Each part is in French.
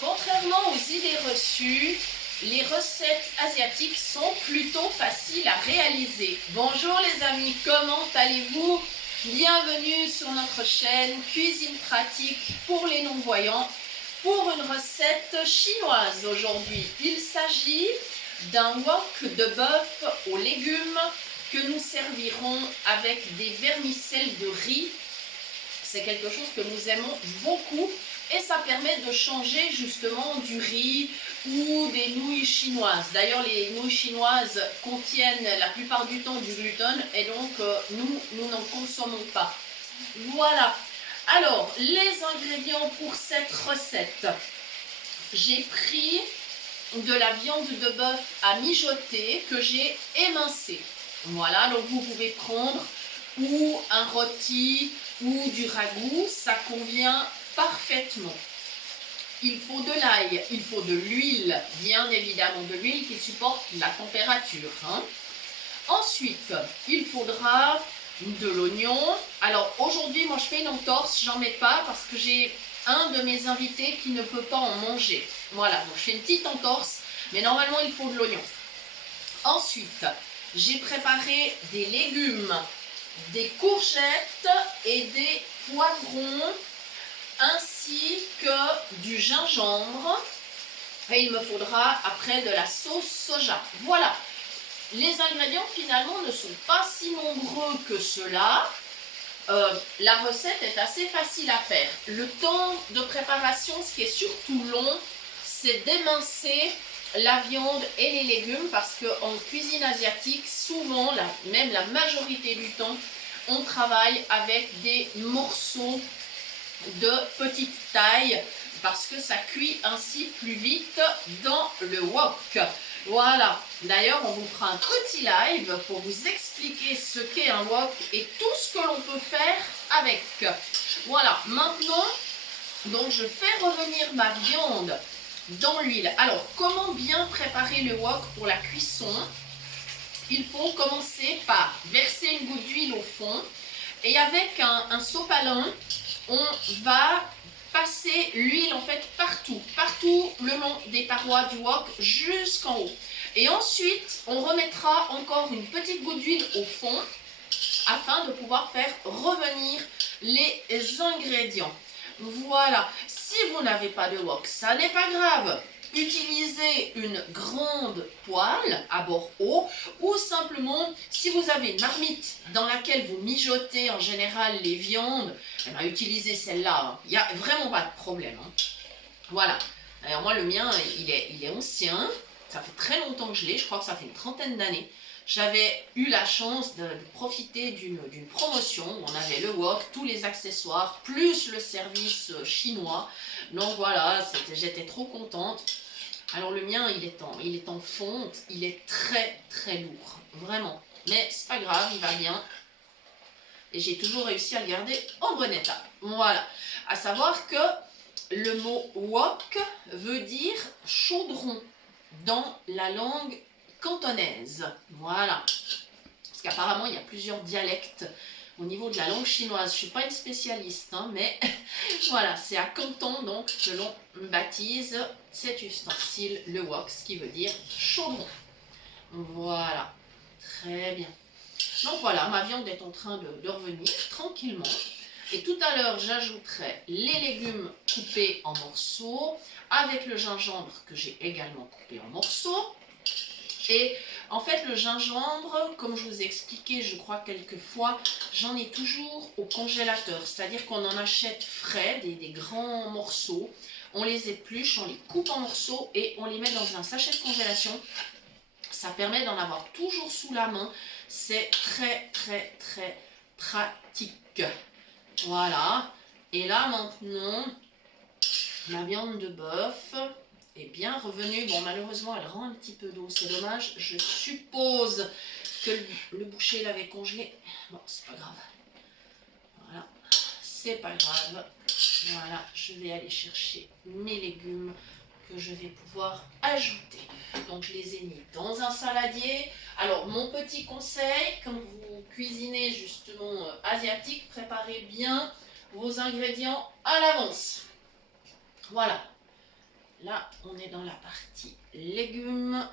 Contrairement aux idées reçues, les recettes asiatiques sont plutôt faciles à réaliser. Bonjour les amis, comment allez-vous? Bienvenue sur notre chaîne Cuisine pratique pour les non-voyants pour une recette chinoise aujourd'hui. Il s'agit d'un wok de bœuf aux légumes que nous servirons avec des vermicelles de riz. C'est quelque chose que nous aimons beaucoup et ça permet de changer justement du riz ou des nouilles chinoises. D'ailleurs, les nouilles chinoises contiennent la plupart du temps du gluten et donc nous n'en consommons pas. Voilà. Alors, les ingrédients pour cette recette. J'ai pris de la viande de bœuf à mijoter que j'ai émincée. Voilà, donc vous pouvez prendre ou un rôti ou du ragoût, ça convient parfaitement. Il faut de l'ail, il faut de l'huile, bien évidemment de l'huile qui supporte la température. Ensuite, il faudra de l'oignon. Alors aujourd'hui, moi je fais une entorse, j'en mets pas parce que j'ai un de mes invités qui ne peut pas en manger. Voilà, donc je fais une petite entorse, mais normalement il faut de l'oignon. Ensuite, j'ai préparé des légumes, des courgettes et des poivrons, ainsi que du gingembre. Et il me faudra après de la sauce soja. Voilà, les ingrédients finalement ne sont pas si nombreux que cela. La recette est assez facile à faire. Le temps de préparation, ce qui est surtout long, c'est d'émincer la viande et les légumes parce qu'en cuisine asiatique, souvent, même la majorité du temps, on travaille avec des morceaux de petite taille parce que ça cuit ainsi plus vite dans le wok. Voilà, d'ailleurs on vous fera un petit live pour vous expliquer ce qu'est un wok et tout ce que l'on peut faire avec. Voilà, maintenant, donc je fais revenir ma viande dans l'huile. Alors, comment bien préparer le wok pour la cuisson? Il faut commencer par verser une goutte d'huile au fond et avec un sopalin, on va passer l'huile en fait partout le long des parois du wok jusqu'en haut. Et ensuite, on remettra encore une petite goutte d'huile au fond afin de pouvoir faire revenir les ingrédients. Voilà, si vous n'avez pas de wok, ça n'est pas grave. Utilisez une grande poêle à bord haut ou simplement, si vous avez une marmite dans laquelle vous mijotez en général les viandes, eh ben, utilisez celle-là. Il n'y a vraiment pas de problème. Voilà. Alors moi, le mien, il est ancien. Ça fait très longtemps que je l'ai. Je crois que ça fait une trentaine d'années. J'avais eu la chance de profiter d'une promotion où on avait le wok, tous les accessoires, plus le service chinois. Donc voilà, j'étais trop contente. Alors le mien, il est en fonte, il est très très lourd, vraiment. Mais c'est pas grave, il va bien. Et j'ai toujours réussi à le garder en bon état. Voilà. À savoir que le mot wok veut dire chaudron dans la langue cantonaise. Voilà. Parce qu'apparemment, il y a plusieurs dialectes au niveau de la langue chinoise. Je ne suis pas une spécialiste, mais voilà, c'est à Canton donc que l'on baptise cet ustensile, le wok, ce qui veut dire chaudron. Voilà, très bien. Donc voilà, ma viande est en train de revenir tranquillement. Et tout à l'heure, j'ajouterai les légumes coupés en morceaux avec le gingembre que j'ai également coupé en morceaux. Et en fait, le gingembre, comme je vous ai expliqué, je crois quelques fois, j'en ai toujours au congélateur. C'est-à-dire qu'on en achète frais, des grands morceaux. On les épluche, on les coupe en morceaux et on les met dans un sachet de congélation. Ça permet d'en avoir toujours sous la main. C'est très, très, très pratique. Voilà. Et là, maintenant, ma viande de bœuf est bien revenue. Bon, malheureusement, elle rend un petit peu d'eau. C'est dommage. Je suppose que le boucher l'avait congelé. Bon, c'est pas grave. Voilà. C'est pas grave. Voilà. Je vais aller chercher mes légumes que je vais pouvoir ajouter. Donc, je les ai mis dans un saladier. Alors, mon petit conseil, quand vous cuisinez justement asiatique, préparez bien vos ingrédients à l'avance. Voilà. Là, on est dans la partie légumes.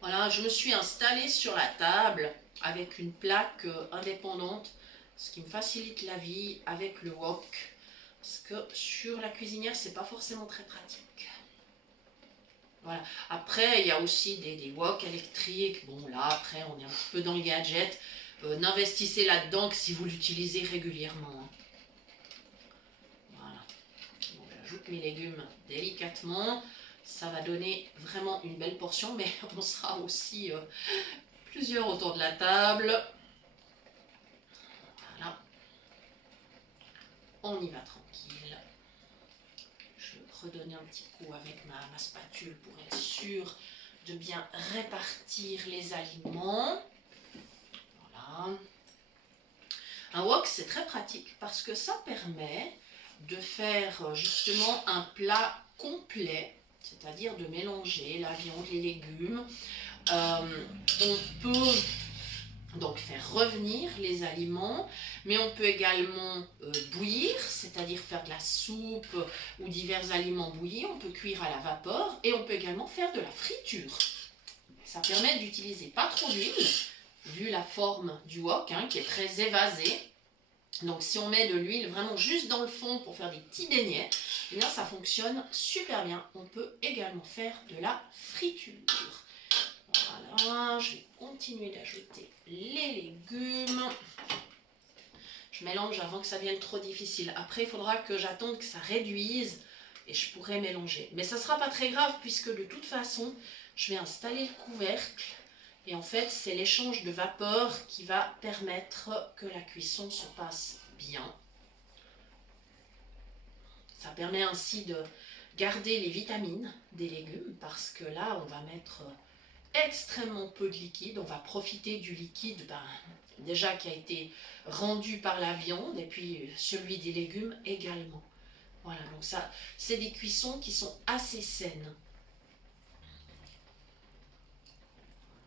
Voilà, je me suis installée sur la table avec une plaque indépendante, ce qui me facilite la vie avec le wok. Parce que sur la cuisinière, c'est pas forcément très pratique. Voilà. Après, il y a aussi des wok électriques. Bon, là, après, on est un petit peu dans le gadget. N'investissez là-dedans que si vous l'utilisez régulièrement. Hein. Voilà. Bon, j'ajoute mes légumes délicatement. Ça va donner vraiment une belle portion, mais on sera aussi plusieurs autour de la table. Voilà. On y va tranquille. Je vais redonner un petit coup avec ma spatule pour être sûr de bien répartir les aliments. Voilà. Un wok, c'est très pratique parce que ça permet de faire justement un plat complet, c'est-à-dire de mélanger la viande, les légumes. On peut donc faire revenir les aliments, mais on peut également bouillir, c'est-à-dire faire de la soupe ou divers aliments bouillis. On peut cuire à la vapeur et on peut également faire de la friture. Ça permet d'utiliser pas trop d'huile, vu la forme du wok hein, qui est très évasée. Donc si on met de l'huile vraiment juste dans le fond pour faire des petits beignets, eh bien ça fonctionne super bien. On peut également faire de la friture. Voilà, je vais continuer d'ajouter les légumes. Je mélange avant que ça devienne trop difficile. Après, il faudra que j'attende que ça réduise et je pourrai mélanger. Mais ça ne sera pas très grave puisque de toute façon, je vais installer le couvercle. Et en fait, c'est l'échange de vapeur qui va permettre que la cuisson se passe bien. Ça permet ainsi de garder les vitamines des légumes parce que là, on va mettre extrêmement peu de liquide. On va profiter du liquide déjà qui a été rendu par la viande et puis celui des légumes également. Voilà, donc ça, c'est des cuissons qui sont assez saines.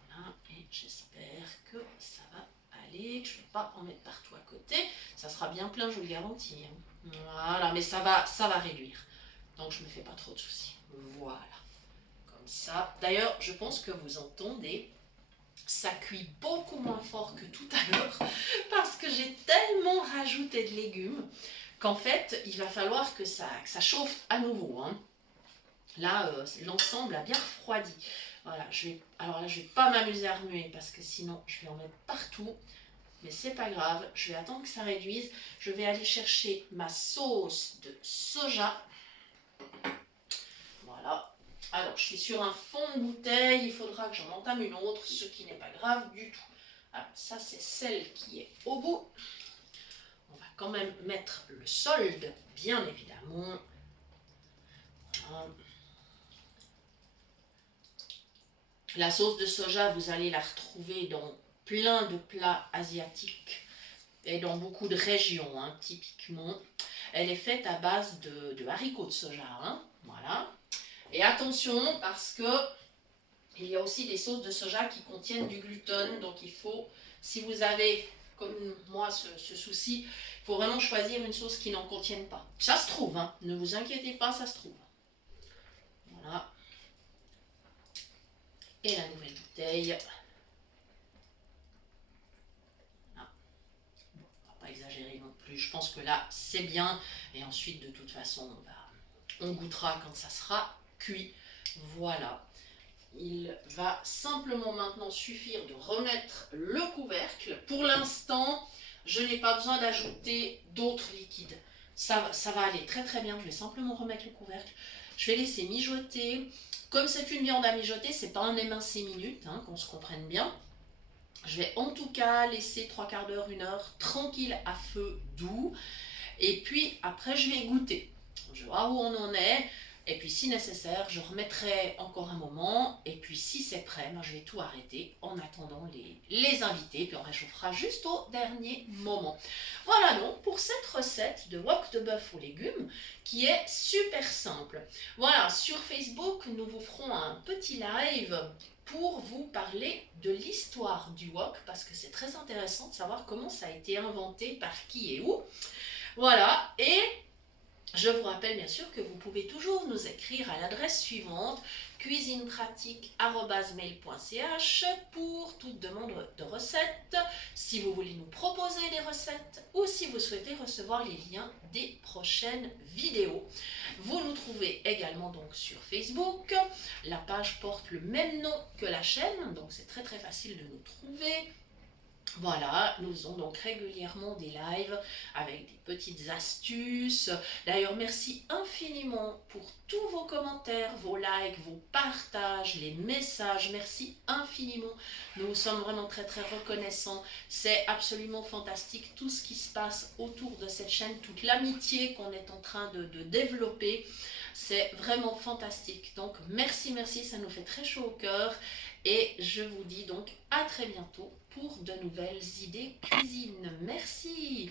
Voilà, et j'espère que ça va aller, que je ne vais pas en mettre partout à côté. Ça sera bien plein, je vous le garantis. Voilà, mais ça va réduire. Donc je ne me fais pas trop de soucis. Voilà. Comme ça. D'ailleurs, je pense que vous entendez, ça cuit beaucoup moins fort que tout à l'heure parce que j'ai tellement rajouté de légumes qu'en fait, il va falloir que ça chauffe à nouveau. Hein. Là, l'ensemble a bien refroidi. Voilà, alors là, je ne vais pas m'amuser à remuer parce que sinon, je vais en mettre partout. Mais c'est pas grave, je vais attendre que ça réduise. Je vais aller chercher ma sauce de soja. Voilà. Alors, je suis sur un fond de bouteille, il faudra que j'en entame une autre, ce qui n'est pas grave du tout. Alors, ça, c'est celle qui est au bout. On va quand même mettre le solde, bien évidemment. Voilà. La sauce de soja, vous allez la retrouver dans plein de plats asiatiques et dans beaucoup de régions, hein, typiquement. Elle est faite à base de haricots de soja, hein, voilà. Et attention, parce que il y a aussi des sauces de soja qui contiennent du gluten, donc il faut, si vous avez, comme moi, ce souci, il faut vraiment choisir une sauce qui n'en contienne pas. Ça se trouve, hein, ne vous inquiétez pas, ça se trouve. Voilà. Et la nouvelle bouteille. Pas exagérer non plus, je pense que là c'est bien et ensuite de toute façon on goûtera quand ça sera cuit. Voilà, il va simplement maintenant suffire de remettre le couvercle. Pour l'instant je n'ai pas besoin d'ajouter d'autres liquides, ça va aller très très bien. Je vais simplement remettre le couvercle, je vais laisser mijoter. Comme c'est une viande à mijoter, c'est pas un émincé minute, hein, qu'on se comprenne bien. Je vais en tout cas laisser 3/4 d'heure, 1 heure, tranquille à feu doux. Et puis après, je vais goûter. Je vois où on en est. Et puis si nécessaire, je remettrai encore un moment. Et puis si c'est prêt, je vais tout arrêter en attendant les invités. Puis on réchauffera juste au dernier moment. Voilà donc pour cette recette de wok de bœuf aux légumes qui est super simple. Voilà, sur Facebook, nous vous ferons un petit live pour vous parler de l'histoire du wok, parce que c'est très intéressant de savoir comment ça a été inventé, par qui et où. Voilà, et Je vous rappelle bien sûr que vous pouvez toujours nous écrire à l'adresse suivante cuisinepratique@mail.ch pour toute demande de recettes, si vous voulez nous proposer des recettes ou si vous souhaitez recevoir les liens des prochaines vidéos. Vous nous trouvez également donc sur Facebook. La page porte le même nom que la chaîne, donc c'est très facile de nous trouver. Voilà, nous faisons donc régulièrement des lives avec des petites astuces. D'ailleurs, merci infiniment pour tous vos commentaires, vos likes, vos partages, les messages. Merci infiniment. Nous sommes vraiment très reconnaissants. C'est absolument fantastique tout ce qui se passe autour de cette chaîne, toute l'amitié qu'on est en train de développer. C'est vraiment fantastique. Donc, merci, ça nous fait très chaud au cœur. Et je vous dis donc à très bientôt pour de nouvelles idées cuisine. Merci!